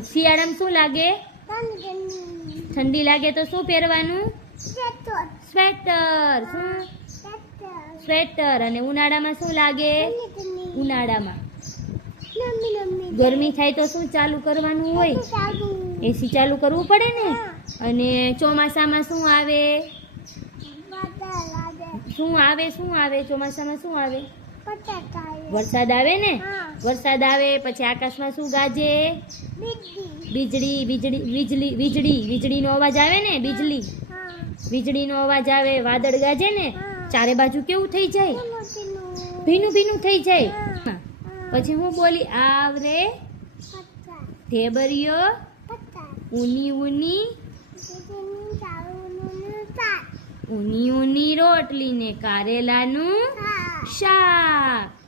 શિયાળામાં શું લાગે? ઠંડી લાગે તો શું પહેરવાનું? સ્વેટર. શું? સ્વેટર. અને ઉનાળામાં શું લાગે? ઉનાળામાં ગરમી થાય તો શું ચાલુ કરવાનું હોય? એસી ચાલુ કરવું પડે ને. અને ચોમાસામાં શું આવે? શું આવે ચોમાસામાં? શું આવે? વરસાદ આવે ને. વરસાદ આવે પછી આકાશમાં શું ગાજે? વીજળીનો અવાજ આવે ને. વીજળીનો અવાજ આવે, વાદળ ગાજે ને. ચારે બાજુ કેવું થઈ જાય? ભીનું થઈ જાય. પછી હું બોલી? આવરે ઢેબરિયો ઊની રોટલી ને કારેલાનું શાક.